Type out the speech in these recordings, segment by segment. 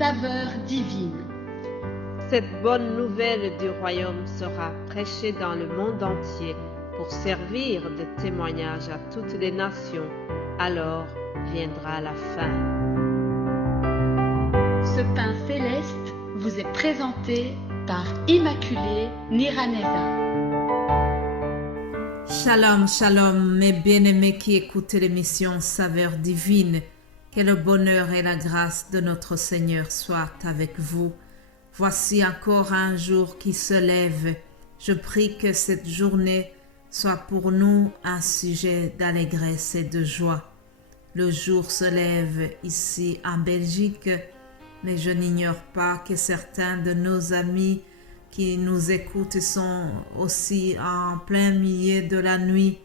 saveur divine. Cette bonne nouvelle du royaume sera prêchée dans le monde entier pour servir de témoignage à toutes les nations. Alors viendra la fin. Ce pain céleste vous est présenté par Immaculée Niraneza. Shalom, shalom, mes bien-aimés qui écoutent l'émission Saveur divine. Que le bonheur et la grâce de notre Seigneur soient avec vous. Voici encore un jour qui se lève. Je prie que cette journée soit pour nous un sujet d'allégresse et de joie. Le jour se lève ici en Belgique, mais je n'ignore pas que certains de nos amis qui nous écoutent sont aussi en plein milieu de la nuit.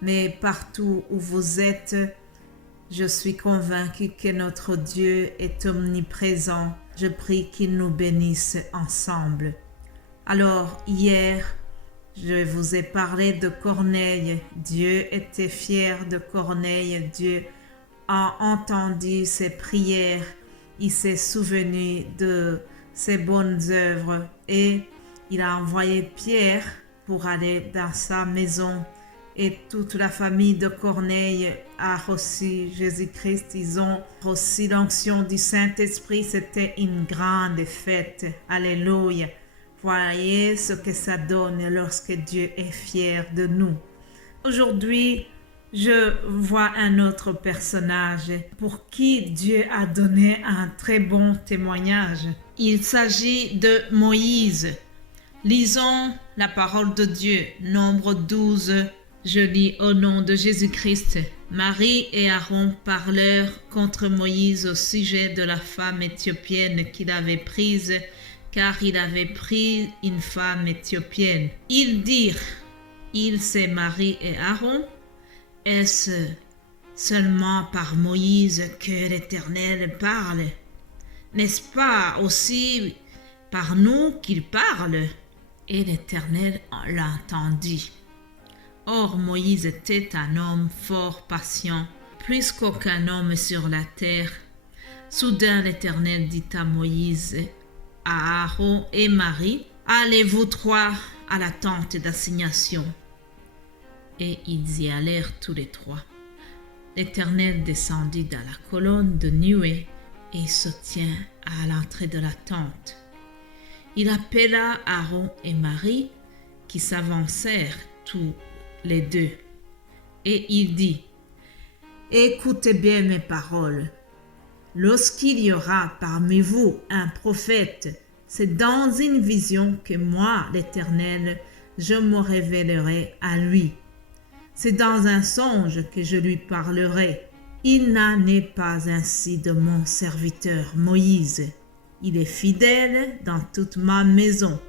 Mais partout où vous êtes, je suis convaincue que notre Dieu est omniprésent. Je prie qu'il nous bénisse ensemble. Alors, hier, je vous ai parlé de Corneille. Dieu était fier de Corneille. Dieu a entendu ses prières. Il s'est souvenu de ses bonnes œuvres et il a envoyé Pierre pour aller dans sa maison. Et toute la famille de Corneille a reçu Jésus-Christ. Ils ont reçu l'onction du Saint-Esprit. C'était une grande fête. Alléluia. Voyez ce que ça donne lorsque Dieu est fier de nous. Aujourd'hui, je vois un autre personnage pour qui Dieu a donné un très bon témoignage. Il s'agit de Moïse. Lisons la parole de Dieu, Nombre 12. Je lis au nom de Jésus-Christ. Marie et Aaron parlèrent contre Moïse au sujet de la femme éthiopienne qu'il avait prise, car il avait pris une femme éthiopienne. Ils dirent, il c'est Marie et Aaron. Est-ce seulement par Moïse que l'Éternel parle? N'est-ce pas aussi par nous qu'il parle? Et l'Éternel l'entendit. Or Moïse était un homme fort patient, plus qu'aucun homme sur la terre. Soudain l'Éternel dit à Moïse, à Aaron et Marie, « Allez vous trois à la tente d'assignation. » Et ils y allèrent tous les trois. L'Éternel descendit dans la colonne de nuée et se tient à l'entrée de la tente. Il appela Aaron et Marie qui s'avancèrent tous les deux. Et il dit, « Écoutez bien mes paroles. Lorsqu'il y aura parmi vous un prophète, c'est dans une vision que moi, l'Éternel, je me révélerai à lui. C'est dans un songe que je lui parlerai. Il n'en est pas ainsi de mon serviteur Moïse. Il est fidèle dans toute ma maison.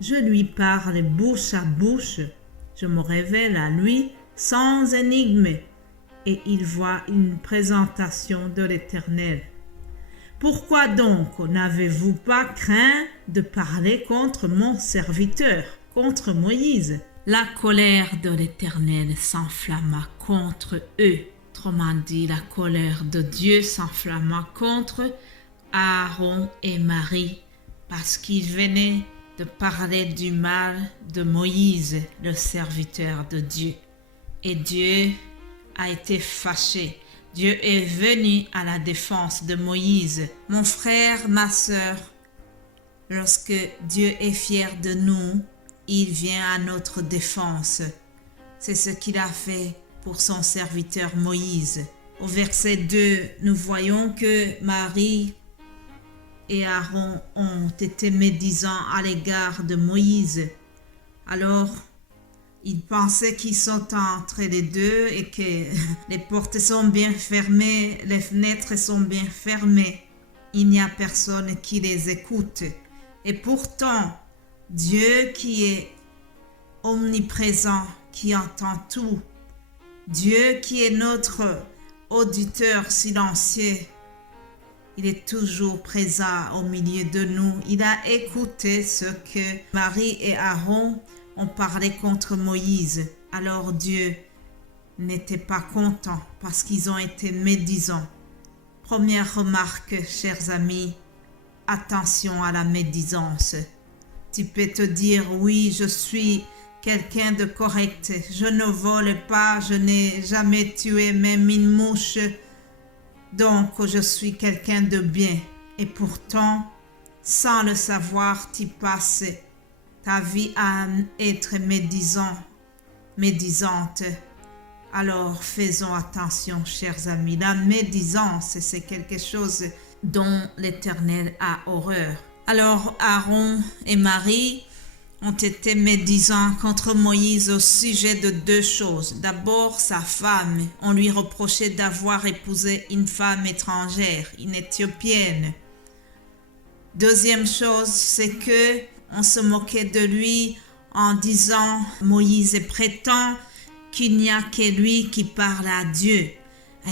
Je lui parle bouche à bouche. Je me révèle à lui sans énigme, et il voit une présentation de l'Éternel. Pourquoi donc n'avez-vous pas craint de parler contre mon serviteur, contre Moïse? La colère de l'Éternel s'enflamma contre eux. Autrement dit, la colère de Dieu s'enflamma contre Aaron et Marie, parce qu'ils venaient de parler du mal de Moïse, le serviteur de Dieu. Et Dieu a été fâché. Dieu est venu à la défense de Moïse. Mon frère, ma sœur, lorsque Dieu est fier de nous, il vient à notre défense. C'est ce qu'il a fait pour son serviteur Moïse. Au verset 2, nous voyons que Marie et Aaron ont été médisants à l'égard de Moïse. Alors, ils pensaient qu'ils sont entre les deux et que les portes sont bien fermées, les fenêtres sont bien fermées. Il n'y a personne qui les écoute. Et pourtant, Dieu qui est omniprésent, qui entend tout, Dieu qui est notre auditeur silencieux, il est toujours présent au milieu de nous. Il a écouté ce que Marie et Aaron ont parlé contre Moïse. Alors Dieu n'était pas content parce qu'ils ont été médisants. Première remarque, chers amis, attention à la médisance. Tu peux te dire, oui, je suis quelqu'un de correct, je ne vole pas, je n'ai jamais tué même une mouche, donc je suis quelqu'un de bien. Et pourtant, sans le savoir, tu passes ta vie à être médisante. Alors faisons attention, chers amis. La médisance, c'est quelque chose dont l'Éternel a horreur. Alors Aaron et Marie ont été médisants contre Moïse au sujet de deux choses. D'abord, sa femme. On lui reprochait d'avoir épousé une femme étrangère, une Éthiopienne. Deuxième chose, c'est que on se moquait de lui en disant Moïse prétend qu'il n'y a que lui qui parle à Dieu.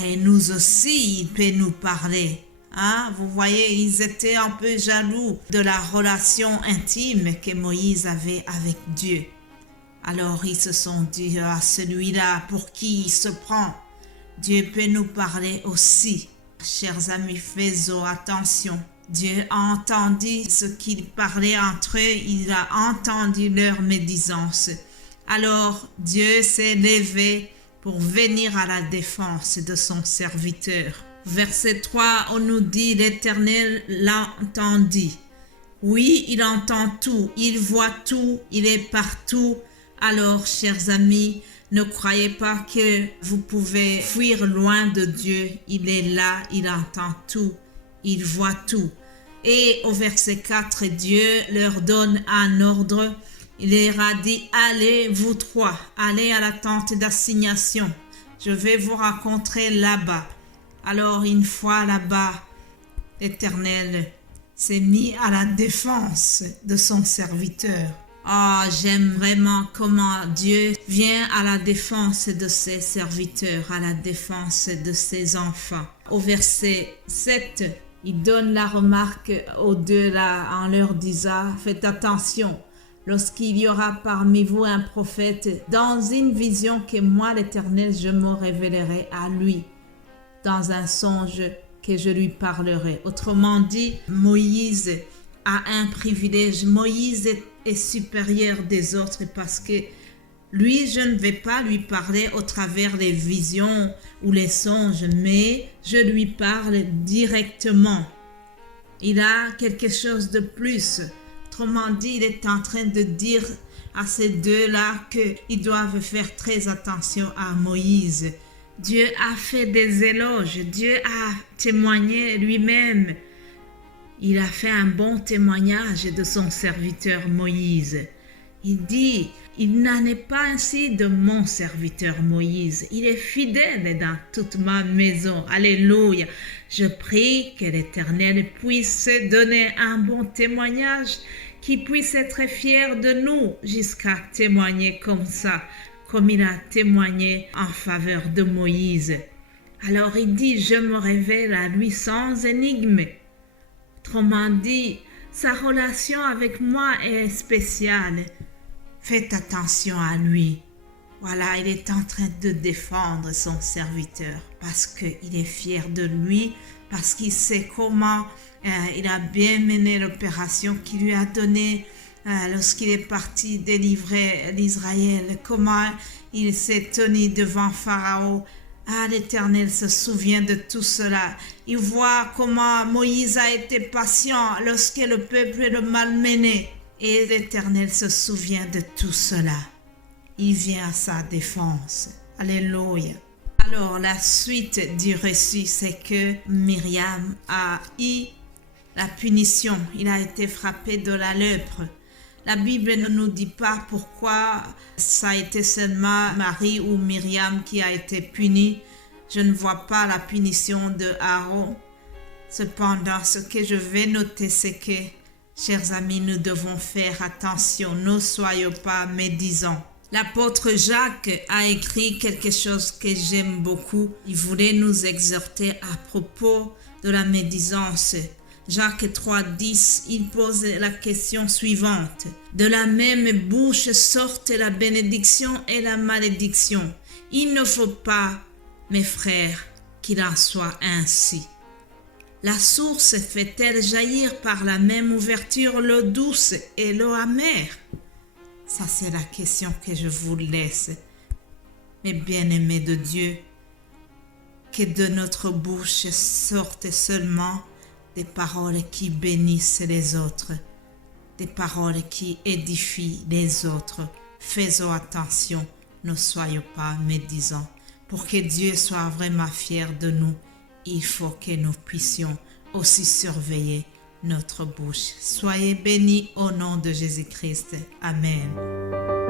Et nous aussi, il peut nous parler. Vous voyez, ils étaient un peu jaloux de la relation intime que Moïse avait avec Dieu. Alors ils se sont dit, celui-là pour qui il se prend, Dieu peut nous parler aussi. Chers amis, faisons attention. Dieu a entendu ce qu'ils parlaient entre eux, il a entendu leur médisance. Alors Dieu s'est levé pour venir à la défense de son serviteur. Verset 3, on nous dit, l'Éternel l'entendit. Oui, il entend tout, il voit tout, il est partout. Alors, chers amis, ne croyez pas que vous pouvez fuir loin de Dieu. Il est là, il entend tout, il voit tout. Et au verset 4, Dieu leur donne un ordre. Il leur a dit, allez vous trois, allez à la tente d'assignation. Je vais vous rencontrer là-bas. Alors une fois là-bas, l'Éternel s'est mis à la défense de son serviteur. J'aime vraiment comment Dieu vient à la défense de ses serviteurs, à la défense de ses enfants. Au verset 7, il donne la remarque aux deux là en leur disant, faites attention. Lorsqu'il y aura parmi vous un prophète, dans une vision que moi, l'Éternel, je me révélerai à lui, dans un songe que je lui parlerai. Autrement dit, Moïse a un privilège. Moïse est supérieur des autres parce que lui, je ne vais pas lui parler au travers les visions ou les songes, mais je lui parle directement. Il a quelque chose de plus. Autrement dit, il est en train de dire à ces deux-là qu'ils doivent faire très attention à Moïse. Dieu a fait des éloges, Dieu a témoigné lui-même. Il a fait un bon témoignage de son serviteur Moïse. Il dit, il n'en est pas ainsi de mon serviteur Moïse. Il est fidèle dans toute ma maison. Alléluia. Je prie que l'Éternel puisse donner un bon témoignage, qu'il puisse être fier de nous jusqu'à témoigner comme ça, comme il a témoigné en faveur de Moïse. Alors il dit, je me révèle à lui sans énigme. Autrement dit, sa relation avec moi est spéciale. Faites attention à lui. Voilà, il est en train de défendre son serviteur parce qu'il est fier de lui, parce qu'il sait comment il a bien mené l'opération qu'il lui a donnée lorsqu'il est parti délivrer l'Israël, comment il s'est tenu devant Pharaon. L'Éternel se souvient de tout cela. Il voit comment Moïse a été patient lorsque le peuple le malmenait. Et l'Éternel se souvient de tout cela. Il vient à sa défense. Alléluia. Alors la suite du récit, c'est que Myriam a eu la punition. Il a été frappé de la lèpre. La Bible ne nous dit pas pourquoi ça a été seulement Marie ou Myriam qui a été punie. Je ne vois pas la punition de Aaron. Cependant, ce que je vais noter, c'est que, chers amis, nous devons faire attention. Ne soyons pas médisants. L'apôtre Jacques a écrit quelque chose que j'aime beaucoup. Il voulait nous exhorter à propos de la médisance. Jacques 3,10, il pose la question suivante. De la même bouche sortent la bénédiction et la malédiction. Il ne faut pas, mes frères, qu'il en soit ainsi. La source fait-elle jaillir par la même ouverture l'eau douce et l'eau amère? Ça, c'est la question que je vous laisse. Mes bien-aimés de Dieu, que de notre bouche sortent seulement des paroles qui bénissent les autres, des paroles qui édifient les autres. Faisons attention, ne soyons pas médisants. Pour que Dieu soit vraiment fier de nous, il faut que nous puissions aussi surveiller notre bouche. Soyez bénis au nom de Jésus-Christ. Amen.